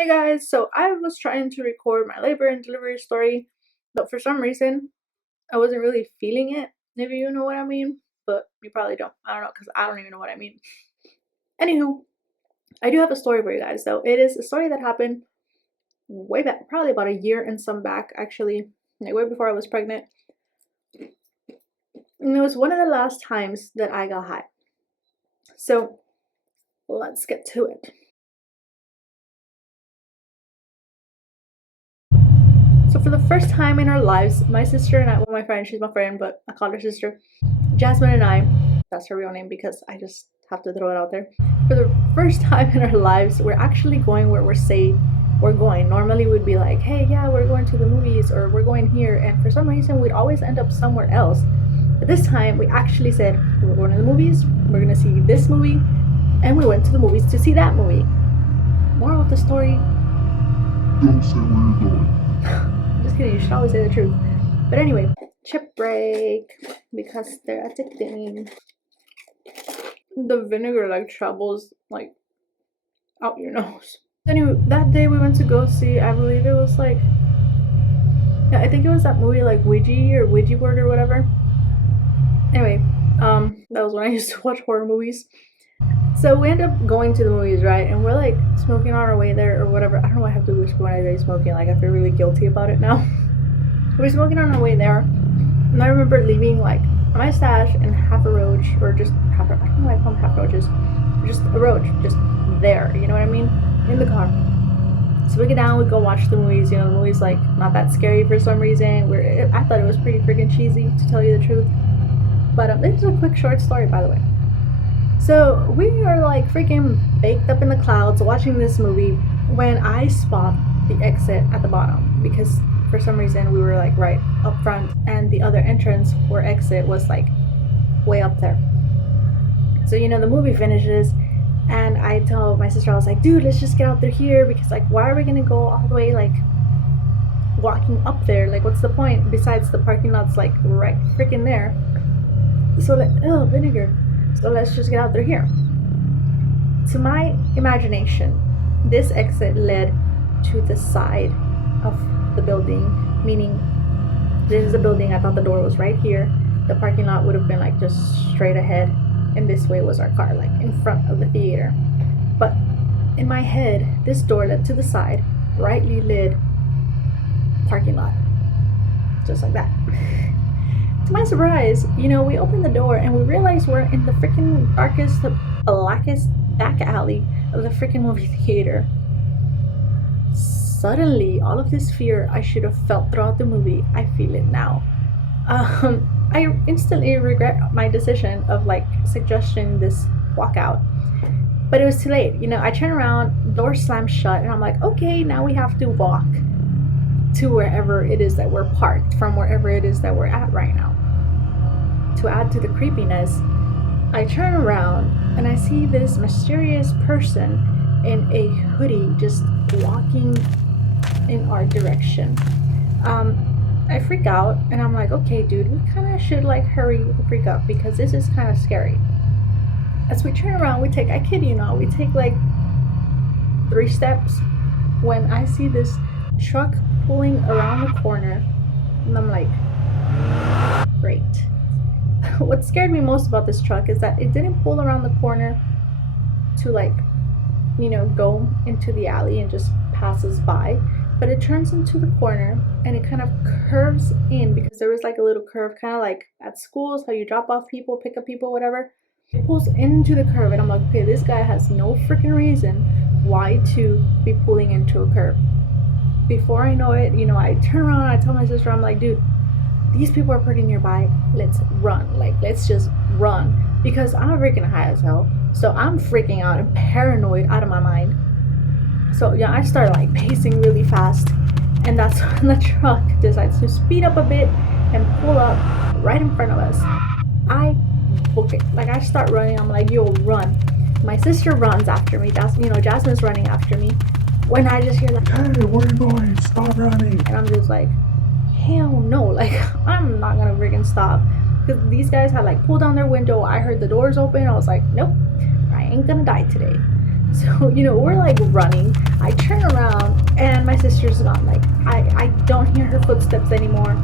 Hey guys, so I was trying to record my labor and delivery story, but for some reason I wasn't really feeling it. Maybe you know what I mean, but you probably don't. I don't know because I don't even know what I mean. Anywho, I do have a story for you guys though. It is a story that happened way back, probably about a year and some back actually, like way before I was pregnant. And it was one of the last times that I got high. So let's get to it. So for the first time in our lives, my sister and I, well, my friend, she's my friend, but I call her sister, Jasmine and I, that's her real name because I just have to throw it out there. For the first time in our lives, we're actually going where we're say we're going. Normally we'd be like, hey, yeah, we're going to the movies or we're going here. And for some reason, we'd always end up somewhere else. But this time, we actually said, we're going to the movies, we're going to see this movie, and we went to the movies to see that movie. Moral of the story, don't say where you're going. just kidding, you should always say the truth. But anyway, chip break because they're addicting. The vinegar like travels like out your nose. Anyway, that day we went to go see, I believe it was like, yeah, I think it was that movie like Ouija board or whatever. Anyway, that was when I used to watch horror movies. So we end up going to the movies, right? And we're like smoking on our way there or whatever. I don't know why I have to whisper when I say smoking. Like I feel really guilty about it now. We're smoking on our way there, and I remember leaving like my stash and half a roach, or just half a, I don't know why I call them half roaches, just a roach, just there. You know what I mean? In the car. So we get down, we go watch the movies. You know, the movie's like not that scary for some reason. I thought it was pretty freaking cheesy, to tell you the truth. But this is a quick short story, by the way. So we are like freaking baked up in the clouds watching this movie when I spot the exit at the bottom because for some reason we were like right up front and the other entrance or exit was like way up there. So you know the movie finishes and I tell my sister, I was like, dude, let's just get out there here because like why are we gonna go all the way like walking up there? Like what's the point besides the parking lot's like right freaking there? So like, oh, vinegar. So let's just get out there here. To my imagination, this exit led to the side of the building, meaning this is the building. I thought the door was right here. The parking lot would have been like just straight ahead, and this way was our car, like in front of the theater. But in my head, this door led to the side, rightly lit parking lot, just like that. To my surprise, you know, we open the door and we realize we're in the freaking darkest, blackest back alley of the freaking movie theater. Suddenly, all of this fear I should have felt throughout the movie, I feel it now. I instantly regret my decision of like suggesting this walkout, but it was too late. You know, I turn around, door slams shut, and I'm like, okay, now we have to walk to wherever it is that we're parked from wherever it is that we're at right now. To add to the creepiness, I turn around and I see this mysterious person in a hoodie just walking in our direction. I freak out and I'm like, okay, dude, we kind of should like hurry the freak up because this is kind of scary. As we turn around, I kid you not, we take like 3 steps when I see this truck pulling around the corner and I'm like, great. What scared me most about this truck is that it didn't pull around the corner to like, you know, go into the alley and just passes by, but it turns into the corner and it kind of curves in because there was like a little curve, kind of like at schools how you drop off people, pick up people, whatever. It pulls into the curve and I'm like, okay, this guy has no freaking reason why to be pulling into a curve. Before I know it, you know, I turn around and I tell my sister, I'm like, dude, these people are pretty nearby, let's run, like let's just run, because I'm freaking high as hell, so I'm freaking out and paranoid out of my mind. So yeah, I start like pacing really fast, and that's when the truck decides to speed up a bit and pull up right in front of us. I book it, like I start running, I'm like, yo, run. My sister runs after me, Jasmine's running after me, when I just hear like, Hey, where are you going? Stop running. and I'm just like, hell no, like I'm not gonna freaking stop, because these guys had like pulled down their window. I heard the doors open, I was like, nope, I ain't gonna die today. So, you know, we're like running. I turn around and my sister's gone. Like, I don't hear her footsteps anymore.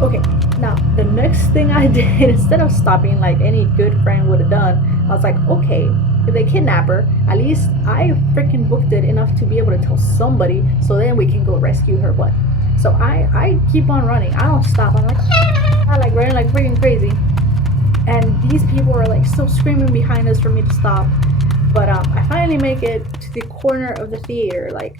Okay, now the next thing I did, instead of stopping like any good friend would have done, I was like, okay, if they kidnap her, at least I freaking booked it enough to be able to tell somebody so then we can go rescue her. But so I keep on running. I don't stop. I'm like, I like running like freaking crazy. And these people are like still screaming behind us for me to stop. But I finally make it to the corner of the theater. Like,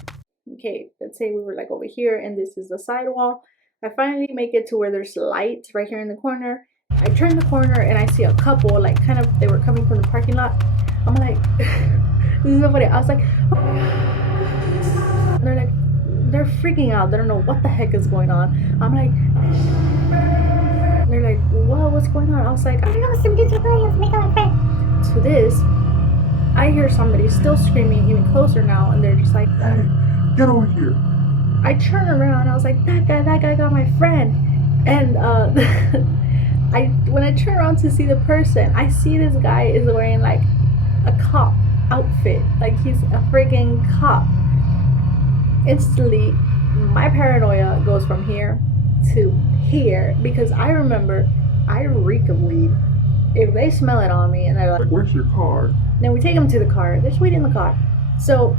okay, let's say we were like over here and this is the sidewall. I finally make it to where there's light right here in the corner. I turn the corner and I see a couple, like kind of, they were coming from the parking lot. I'm like, this is so funny. I was like, oh. And they're like, they're freaking out. They don't know what the heck is going on. I'm like, and they're like, whoa, what's going on? I was like, I don't know, some dudes are going to make out my friend. To this, I hear somebody still screaming even closer now, and they're just like, Hey, get over here. I turn around, I was like, that guy got my friend. And when I turn around to see the person, I see this guy is wearing like a cop outfit, like he's a freaking cop. Instantly, my paranoia goes from here to here, because I remember I reek of weed. If they smell it on me and they're like, Where's your car? then we take them to the car. There's weed in the car. So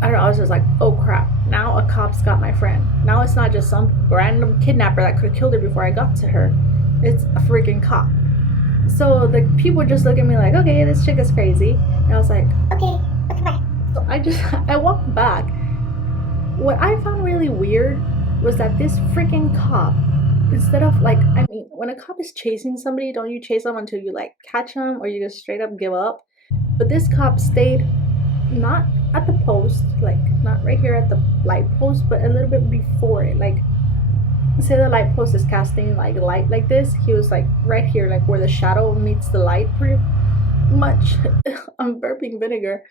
I don't know, I was just like, oh crap, now a cop's got my friend. Now it's not just some random kidnapper that could have killed her before I got to her. It's a freaking cop. So the people just look at me like, okay, this chick is crazy. And I was like, okay, bye. So I walked back. What I found really weird was that this freaking cop, instead of like, I mean, when a cop is chasing somebody, don't you chase them until you like catch them or you just straight up give up? But this cop stayed not at the post, like not right here at the light post, but a little bit before it. Like, say the light post is casting like light like this, he was like right here, like where the shadow meets the light pretty much. I'm burping vinegar.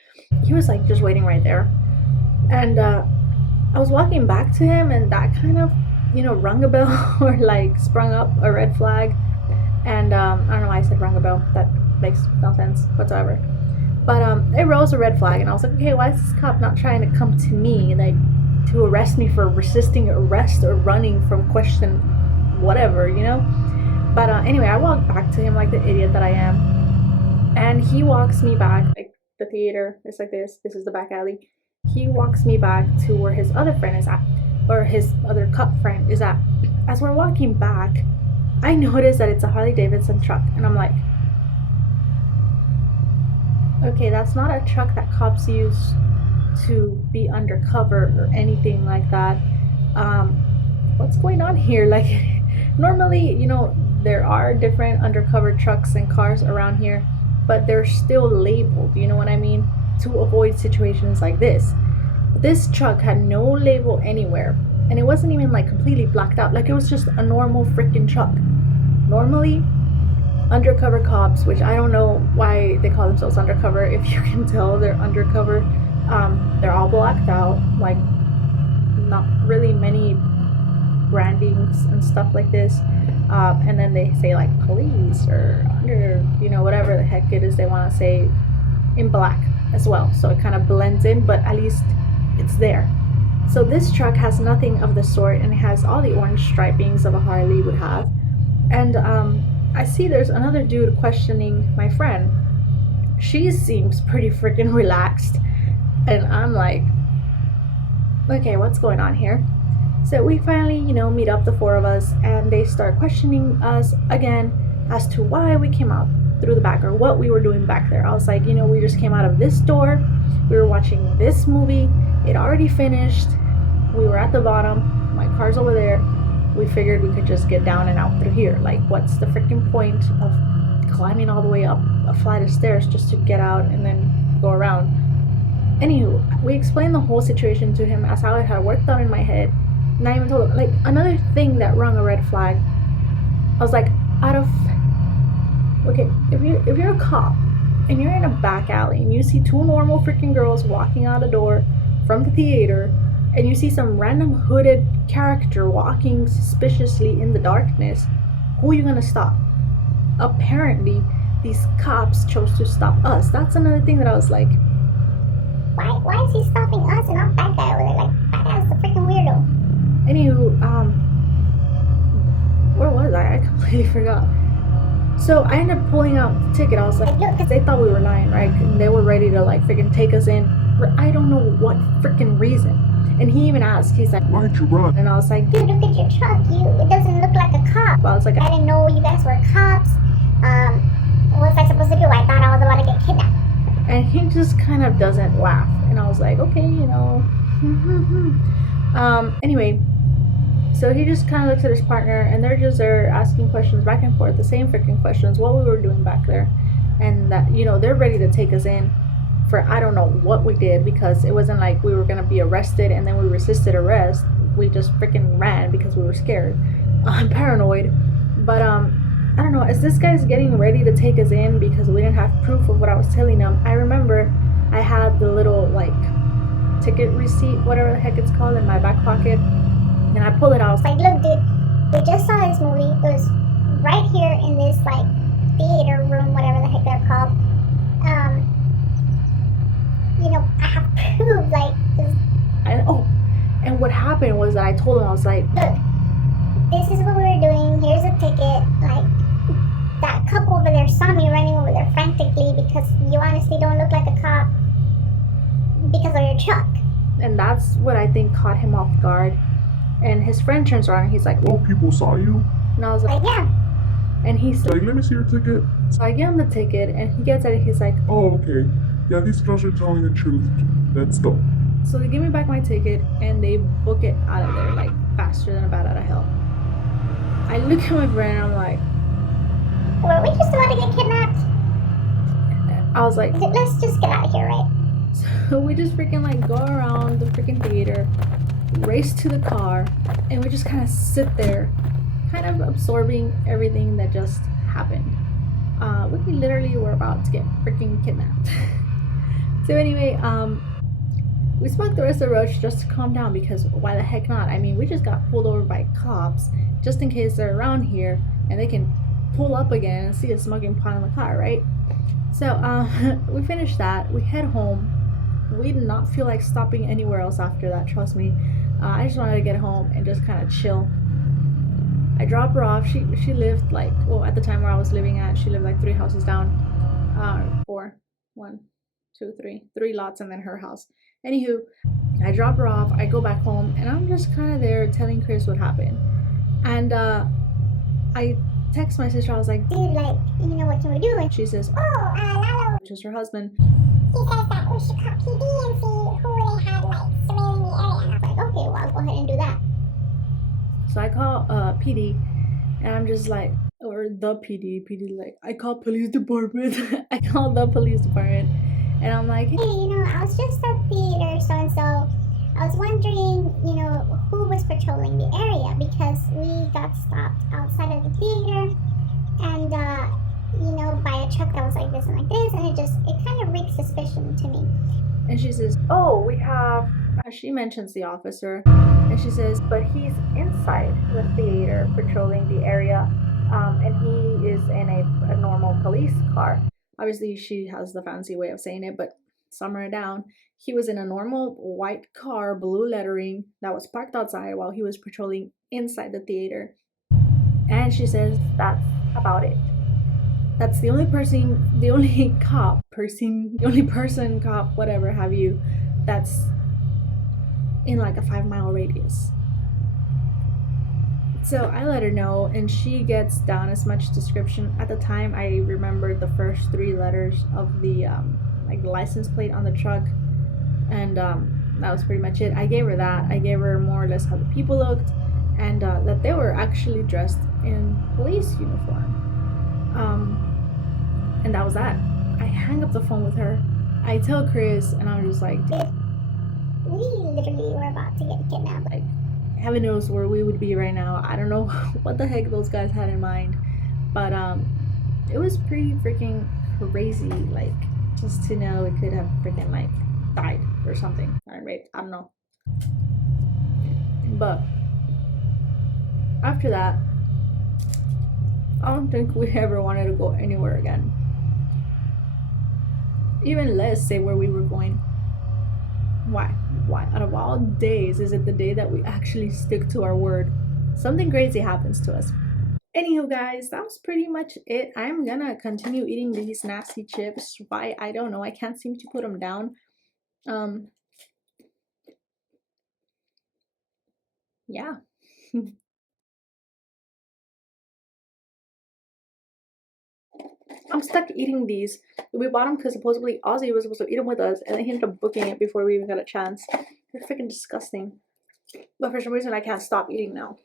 He was like just waiting right there. And I was walking back to him, and that kind of, you know, rung a bell or like sprung up a red flag. And I don't know why I said rung a bell. That makes no sense whatsoever. But it rose a red flag, and I was like, okay, why is this cop not trying to come to me, like to arrest me for resisting arrest or running from question, whatever, you know? But anyway, I walked back to him like the idiot that I am, and he walks me back, like the theater is like this is the back alley. He walks me back to where his other friend is at, or his other cop friend is at. As we're walking back, I notice that it's a Harley Davidson truck, and I'm like, okay, that's not a truck that cops use to be undercover or anything like that. What's going on here? Like, normally, you know, there are different undercover trucks and cars around here, but they're still labeled, you know what I mean, to avoid situations like this. This truck had no label anywhere, and it wasn't even like completely blacked out. Like, it was just a normal freaking truck. Normally, undercover cops, which I don't know why they call themselves undercover, if you can tell they're undercover, they're all blacked out, like not really many brandings and stuff like this, and then they say like police or under, you know, whatever the heck it is they want to say, in black as well, so it kind of blends in, but at least it's there. So this truck has nothing of the sort, and it has all the orange stripings of a Harley would have. And I see there's another dude questioning my friend. She seems pretty freaking relaxed, and I'm like, okay, what's going on here? So we finally, you know, meet up, the four of us, and they start questioning us again as to why we came out through the back or what we were doing back there. I was like, you know, we just came out of this door, we were watching this movie, it already finished, we were at the bottom, my car's over there, we figured we could just get down and out through here. Like, what's the freaking point of climbing all the way up a flight of stairs just to get out and then go around? Anywho, we explained the whole situation to him as how it had worked out in my head, and I even told him, like, another thing that rung a red flag. I was like, okay, if you're a cop and you're in a back alley and you see two normal freaking girls walking out a door from the theater, and you see some random hooded character walking suspiciously in the darkness, who are you gonna stop? Apparently, these cops chose to stop us. That's another thing that I was like, why is he stopping us and not that guy over there? Like, that guy was the freaking weirdo. Anywho, where was I? I completely forgot. So I ended up pulling out the ticket. I was like, Look, because they thought we were lying, right? And they were ready to like freaking take us in for I don't know what freaking reason. And he even asked, he's like, Why'd you run? and I was like, dude, look at your truck. It doesn't look like a cop. I was like, I didn't know you guys were cops. What was I supposed to do? I thought I was about to get kidnapped. and he just kind of doesn't laugh. And I was like, okay, you know. Anyway, so he just kind of looks at his partner, and they're just there asking questions back and forth, the same freaking questions, what we were doing back there. And that, you know, they're ready to take us in for I don't know what we did, because it wasn't like we were going to be arrested and then we resisted arrest. We just freaking ran because we were scared. I'm paranoid. But, I don't know, as this guy's getting ready to take us in because we didn't have proof of what I was telling him, I remember I had the little, like, ticket receipt, whatever the heck it's called, in my back pocket. And I pull it out. I was Like, look, dude, we just saw this movie. It was right here in this, like, theater room, whatever the heck they're called. You know, I have proof, like, this, and what happened was that I told him, I was like, look, this is what we were doing. Here's a ticket. Like, that couple over there saw me running over there frantically because you honestly don't look like a cop because of your truck. and that's what I think caught him off guard. And his friend turns around and he's like, Oh, people saw you? and I was like, Like, yeah. and he's like, Like, let me see your ticket. so I give him the ticket, and he gets it, and he's like, Oh, okay. Yeah, these girls are telling the truth. Let's go. so they give me back my ticket, and they book it out of there, like, faster than a bat out of hell. I look at my friend, and I'm like, Were we just about to get kidnapped? I was like, Let's just get out of here, right? so we just freaking, like, go around the freaking theater, race to the car, and we just kind of sit there, kind of absorbing everything that just happened. We literally were about to get freaking kidnapped. So anyway, we smoked the rest of the roach just to calm down, because why the heck not? I mean, we just got pulled over by cops just in case they're around here and they can pull up again and see us smoking pot in the car, right? So we finished that. We head home. We did not feel like stopping anywhere else after that, trust me. I just wanted to get home and just kind of chill. I dropped her off. She lived like, well, at the time where I was living at, she lived like 3 houses down. 4, 1, 2, 3, 3 lots, and then her house. Anywho, I drop her off. I go back home, and I'm just kind of there telling Chris what happened. And I text my sister. I was like, Dude, like, you know, what can we do? And she says, oh, Lalo, which is her husband. he says that we should call PD and see who they had, like, surveilling the area. And I was like, okay, well, I'll go ahead and do that. So I call PD, and I'm just like, or the PD like, I call police department. I call the police department, and I'm like, Hey, you know, I was just at theater, so-and-so. I was wondering, you know, who was patrolling the area, because we got stopped outside of the theater, and, you know, by a truck that was like this and like this, and it kind of reeked suspicion to me. and she says, oh, we have, she mentions the officer, and she says, but he's inside the theater patrolling the area, and he is in a normal police car. Obviously, she has the fancy way of saying it, but summer it down. He was in a normal white car, blue lettering, that was parked outside while he was patrolling inside the theater. And she says, that's about it. That's the only person, the only person, cop, whatever have you, that's in like a 5-mile radius. So I let her know, and she gets down as much description. At the time, I remembered the first 3 letters of the like the license plate on the truck, and that was pretty much it. I gave her that. I gave her more or less how the people looked, and that they were actually dressed in police uniform. And that was that. I hang up the phone with her. I tell Chris, and I'm just like, We literally were about to get kidnapped. like, heaven knows where we would be right now. I don't know what the heck those guys had in mind, but it was pretty freaking crazy. Like, just to know it could have freaking like died or something. Right? I don't know. But after that, I don't think we ever wanted to go anywhere again. Even less say where we were going. Why? Why? Out of all days, is it the day that we actually stick to our word? Something crazy happens to us. Anywho, guys, that was pretty much it. I'm gonna continue eating these nasty chips. Why? I don't know. I can't seem to put them down. Yeah. I'm stuck eating these. We bought them because supposedly Ozzy was supposed to eat them with us, and then he ended up booking it before we even got a chance. They're freaking disgusting. But for some reason, I can't stop eating now.